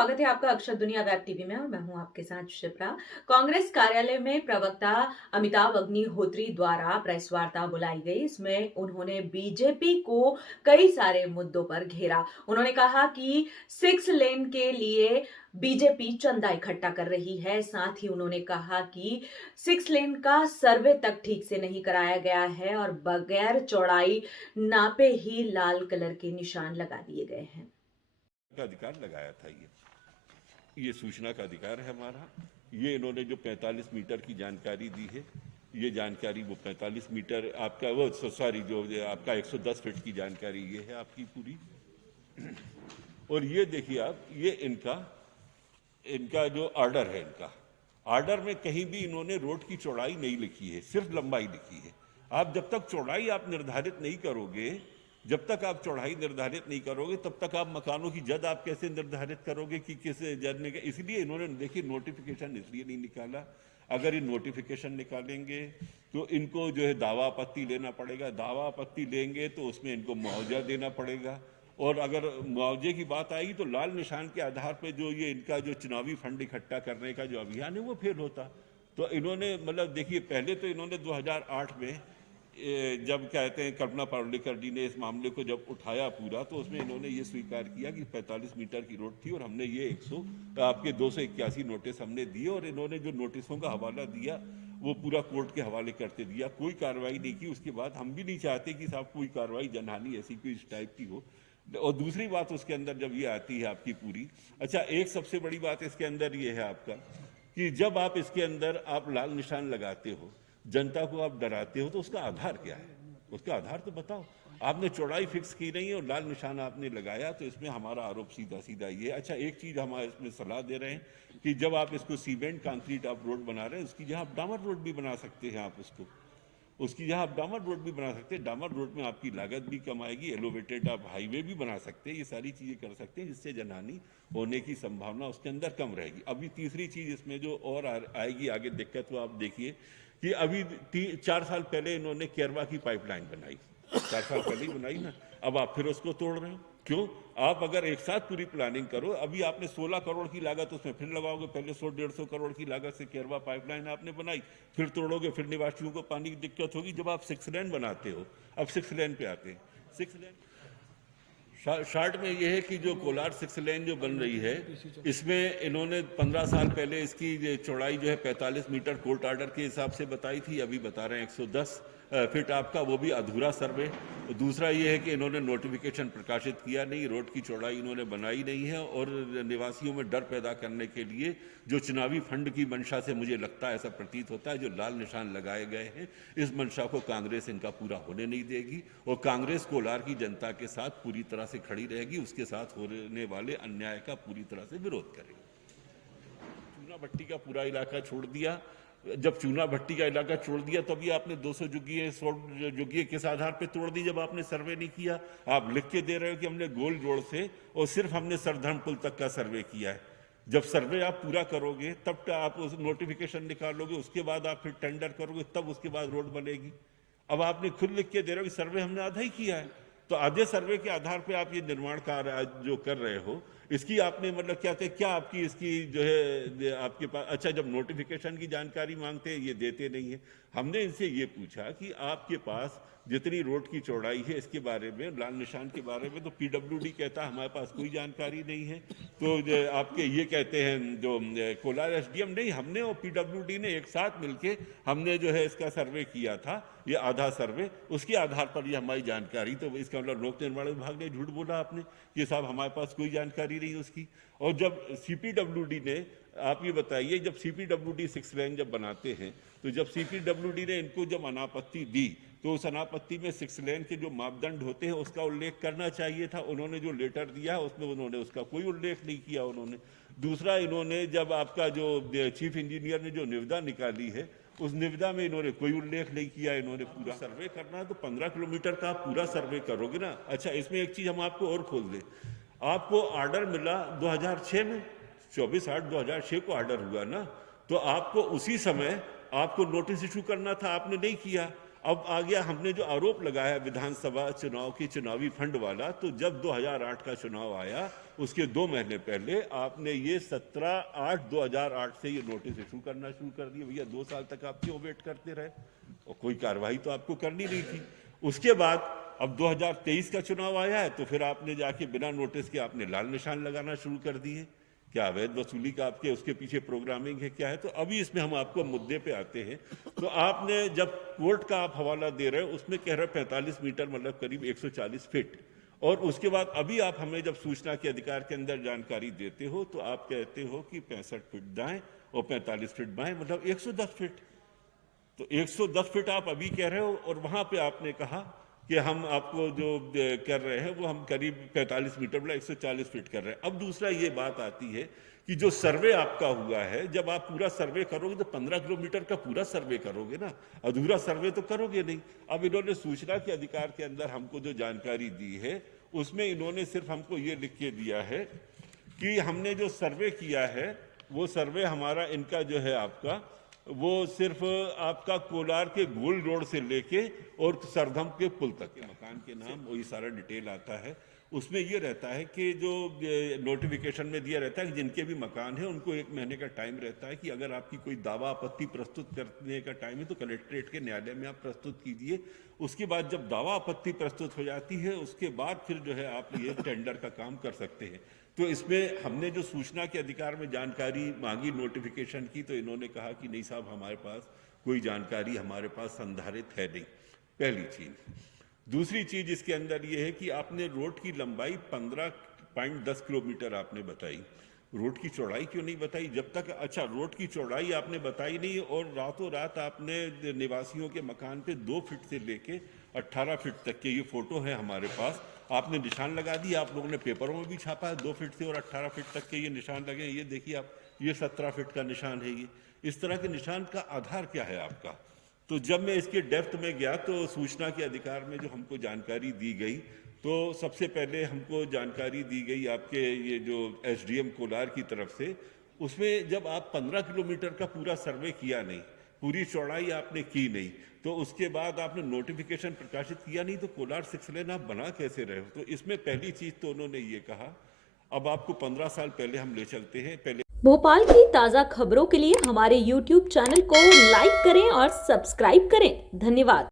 स्वागत है आपका अक्षर दुनिया वेब टीवी में और मैं हूं आपके साथ शिप्रा। कांग्रेस कार्यालय में प्रवक्ता अमिताभ अग्निहोत्री द्वारा प्रेस वार्ता बुलाई गई। इसमें उन्होंने बीजेपी को कई सारे मुद्दों पर घेरा। उन्होंने कहा कि 6 लेन के लिए बीजेपी चंदा इकट्ठा कर रही है। साथ ही उन्होंने कहा कि 6 लेन का सर्वे तक ठीक से नहीं कराया गया है और बगैर चौड़ाई नापे ही लाल कलर के निशान लगा दिए गए हैं। का अधिकार लगाया था। ये सूचना का अधिकार है हमारा। ये इन्होंने जो 45 मीटर की जानकारी दी है, ये जानकारी वो 45 मीटर आपका वो सॉरी जो आपका 110 फीट की जानकारी ये है आपकी पूरी। और ये देखिए आप, ये इनका जो ऑर्डर है, इनका ऑर्डर में कहीं भी इन्होंने रोड की चौड़ाई नहीं लिखी है, सिर्फ लंबाई लिखी है। आप जब तक चौड़ाई आप निर्धारित नहीं करोगे, जब तक आप चौड़ाई निर्धारित नहीं करोगे, तब तक आप मकानों की जद आप कैसे निर्धारित करोगे कि किस जद में। इसलिए इन्होंने देखिए नोटिफिकेशन इसलिए नहीं निकाला। अगर ये नोटिफिकेशन निकालेंगे तो इनको जो है दावा आपत्ति लेना पड़ेगा। दावा आपत्ति लेंगे तो उसमें इनको मुआवजा देना पड़ेगा। और अगर मुआवजे की बात आएगी तो लाल निशान के आधार पर जो ये इनका जो चुनावी फंड इकट्ठा करने का जो अभियान है वो फेल होता। तो इन्होंने मतलब देखिए, पहले तो इन्होंने 2008 में जब कहते हैं कल्पना पावलेकर जी ने इस मामले को जब उठाया पूरा, तो उसमें इन्होंने ये स्वीकार किया कि 45 मीटर की रोड थी और हमने ये 281 नोटिस हमने दिए। और इन्होंने जो नोटिसों का हवाला दिया वो पूरा कोर्ट के हवाले करते दिया, कोई कार्रवाई नहीं की। उसके बाद हम भी नहीं चाहते कि साहब कोई कार्रवाई जनहानि ऐसी कोई इस टाइप की हो। और दूसरी बात उसके अंदर जब ये आती है आपकी पूरी, अच्छा एक सबसे बड़ी बात इसके अंदर ये है आपका कि जब आप इसके अंदर आप लाल निशान लगाते हो, जनता को आप डराते हो, तो उसका आधार क्या है? उसका आधार तो बताओ। आपने चौड़ाई फिक्स की नहीं है और लाल निशान आपने लगाया, तो इसमें हमारा आरोप सीधा सीधा ये। अच्छा एक चीज हम इसमें सलाह दे रहे हैं कि जब आप इसको सीमेंट कंक्रीट आप रोड बना रहे हैं, उसकी जगह आप डामर रोड भी बना सकते हैं। आप उसकी जगह आप डामर रोड भी बना सकते हैं। डामर रोड में आपकी लागत भी कम आएगी। एलोवेटेड आप हाईवे भी बना सकते हैं। ये सारी चीजें कर सकते हैं जिससे जनहानि होने की संभावना उसके अंदर कम रहेगी। अभी तीसरी चीज इसमें जो और आएगी आगे दिक्कत, वो आप देखिए कि अभी 4 साल पहले इन्होंने केरवा की पाइपलाइन बनाई, 4 साल पहले ही बनाई ना। अब आप फिर उसको तोड़ रहे हो, क्यों? आप अगर एक साथ पूरी प्लानिंग करो, अभी आपने 16 करोड़ की लागत उसमें फिर लगाओगे, पहले 100-150 करोड़ की लागत से केरवा पाइपलाइन आपने बनाई, फिर तोड़ोगे, फिर निवासियों को पानी की दिक्कत होगी। जब आप 6 लेन बनाते हो, अब 6 लेन पे आते हैं। 6 लेन शार्ट में ये है कि जो कोलार 6 लेन जो बन रही है, इसमें इन्होंने 15 साल पहले इसकी चौड़ाई जो है 45 मीटर कोर्ट ऑर्डर के हिसाब से बताई थी, अभी बता रहे हैं 110 फीट आपका, वो भी अधूरा सर्वे। दूसरा ये है कि इन्होंने नोटिफिकेशन प्रकाशित किया नहीं, रोड की चौड़ाई इन्होंने बनाई नहीं है। और निवासियों में डर पैदा करने के लिए जो चुनावी फंड की मंशा से मुझे लगता है, ऐसा प्रतीत होता है, जो लाल निशान लगाए गए हैं, इस मंशा को कांग्रेस इनका पूरा होने नहीं देगी। और कांग्रेस कोलार की जनता के साथ पूरी तरह से खड़ी रहेगी, उसके साथ होने वाले अन्याय का पूरी तरह से विरोध करेगी। चूना भट्टी का पूरा इलाका छोड़ दिया। जब चूना भट्टी का इलाका छोड़ दिया तभी आपने 200 जुग्गियां 100 जुग्गियां किस आधार पे तोड़ दी? जब आपने सर्वे नहीं किया। आप लिख के दे रहे हो कि हमने गोल रोड से और सिर्फ हमने सरधर्म पुल तक का सर्वे किया है। जब सर्वे आप पूरा करोगे तब आप उस नोटिफिकेशन निकालोगे, उसके बाद आप फिर टेंडर करोगे, तब उसके बाद रोड बनेगी। अब आपने खुद लिख के दे रहे हो कि सर्वे हमने आधा ही किया है, तो आधे सर्वे के आधार पे आप ये निर्माण कार्य जो कर रहे हो, इसकी आपने मतलब क्या आपकी इसकी जो है आपके पास। अच्छा जब नोटिफिकेशन की जानकारी मांगते हैं ये देते नहीं है। हमने इनसे ये पूछा कि आपके पास जितनी रोड की चौड़ाई है इसके बारे में, लाल निशान के बारे में, तो पीडब्ल्यूडी कहता है हमारे पास कोई जानकारी नहीं है। तो आपके ये कहते हैं जो कोलार एसडीएम, नहीं, हमने और पीडब्ल्यूडी ने एक साथ मिलके हमने जो है इसका सर्वे किया था, ये आधा सर्वे, उसके आधार पर ये हमारी जानकारी। तो इसका मतलब लोक निर्माण विभाग ने झूठ बोला आपने कि साहब हमारे पास कोई जानकारी नहीं उसकी। और जब सीपीडब्ल्यूडी ने, आप ये बताइए, जब सीपीडब्ल्यूडी 6 लेन जब बनाते हैं, तो जब सीपीडब्ल्यूडी ने इनको जब अनापत्ति दी, तो उस अनापत्ति में 6 लेन के जो मापदंड होते हैं उसका उल्लेख करना चाहिए था। उन्होंने जो लेटर दिया उसमें उन्होंने उसका कोई उल्लेख नहीं किया उन्होंने। दूसरा, इन्होंने जब आपका जो चीफ इंजीनियर ने जो निविदा निकाली है, उस निविदा में इन्होंने कोई उल्लेख नहीं किया। इन्होंने पूरा सर्वे करना है तो 15 किलोमीटर का आप पूरा सर्वे करोगे ना। अच्छा इसमें एक चीज हम आपको और खोल दें, आपको ऑर्डर मिला 2006 में, 24/8/2006 को ऑर्डर हुआ ना, तो आपको उसी समय आपको नोटिस इशू करना था, आपने नहीं किया। अब आ गया हमने जो आरोप लगाया विधानसभा चुनाव की चुनावी फंड वाला, तो जब 2008 का चुनाव आया उसके 2 महीने पहले आपने ये 17/8/2008 से ये नोटिस इशू करना शुरू कर दिया। भैया 2 साल तक आप क्यों वेट करते रहे, और कोई कार्रवाई तो आपको करनी नहीं थी। उसके बाद अब 2023 का चुनाव आया है तो फिर आपने जाके बिना नोटिस के आपने लाल निशान लगाना शुरू कर दिए। क्या अवैध वसूली का आपके उसके पीछे प्रोग्रामिंग है, क्या है? तो अभी इसमें हम आपको मुद्दे पे आते हैं। तो आपने जब कोर्ट का आप हवाला दे रहे हो उसमें कह रहे हो 45 मीटर मतलब करीब 140 फीट, और उसके बाद अभी आप हमें जब सूचना के अधिकार के अंदर जानकारी देते हो तो आप कहते हो कि 65 फीट दाएं और 45 फीट बाएं मतलब 110 फीट। तो 110 फीट आप अभी कह रहे हो, और वहां पे आपने कहा कि हम आपको जो कर रहे हैं वो हम करीब 45 मीटर मतलब 140 फीट कर रहे हैं। अब दूसरा ये बात आती है कि जो सर्वे आपका हुआ है, जब आप पूरा सर्वे करोगे तो 15 किलोमीटर का पूरा सर्वे करोगे ना, अधूरा सर्वे तो करोगे नहीं। अब इन्होंने सूचना के अधिकार के अंदर हमको जो जानकारी दी है उसमें इन्होंने सिर्फ हमको ये लिख के दिया है कि हमने जो सर्वे किया है वो सर्वे हमारा इनका जो है आपका वो सिर्फ आपका कोलार के गोल रोड से लेके और सरधम के पुल तक के मकान के नाम वही सारा डिटेल आता है। उसमें ये रहता है कि जो नोटिफिकेशन में दिया रहता है कि जिनके भी मकान है उनको 1 महीने का टाइम रहता है कि अगर आपकी कोई दावा आपत्ति प्रस्तुत करने का टाइम है तो कलेक्ट्रेट के न्यायालय में आप प्रस्तुत कीजिए। उसके बाद जब दावा आपत्ति प्रस्तुत हो जाती है उसके बाद फिर जो है आप ये टेंडर का काम कर सकते हैं। तो इसमें हमने जो सूचना के अधिकार में जानकारी मांगी नोटिफिकेशन की, तो इन्होंने कहा कि नहीं साहब हमारे पास कोई जानकारी हमारे पास संधारित है नहीं, पहली चीज। दूसरी चीज इसके अंदर ये है कि आपने रोड की लंबाई 15.10 किलोमीटर आपने बताई, रोड की चौड़ाई क्यों नहीं बताई? जब तक अच्छा रोड की चौड़ाई आपने बताई नहीं, और रातों रात आपने निवासियों के मकान पे 2 फीट से लेके 18 फीट तक के, ये फोटो है हमारे पास, आपने निशान लगा दिए। आप लोगों ने पेपरों में भी छापा है 2 फीट से और 18 फीट तक के ये निशान लगे। ये देखिए आप, ये 17 फीट का निशान है। ये इस तरह के निशान का आधार क्या है आपका? तो जब मैं इसके डेप्थ में गया तो सूचना के अधिकार में जो हमको जानकारी दी गई, तो सबसे पहले हमको जानकारी दी गई आपके ये जो एसडीएम कोलार की तरफ से, उसमें जब आप 15 किलोमीटर का पूरा सर्वे किया नहीं, पूरी चौड़ाई आपने की नहीं, तो उसके बाद आपने नोटिफिकेशन प्रकाशित किया नहीं, तो कोलार 6 लेन आप बना कैसे रहे हो? तो इसमें पहली चीज तो उन्होंने ये कहा। अब आपको 15 साल पहले हम ले चलते हैं। पहले भोपाल की ताज़ा खबरों के लिए हमारे YouTube चैनल को लाइक करें और सब्सक्राइब करें। धन्यवाद।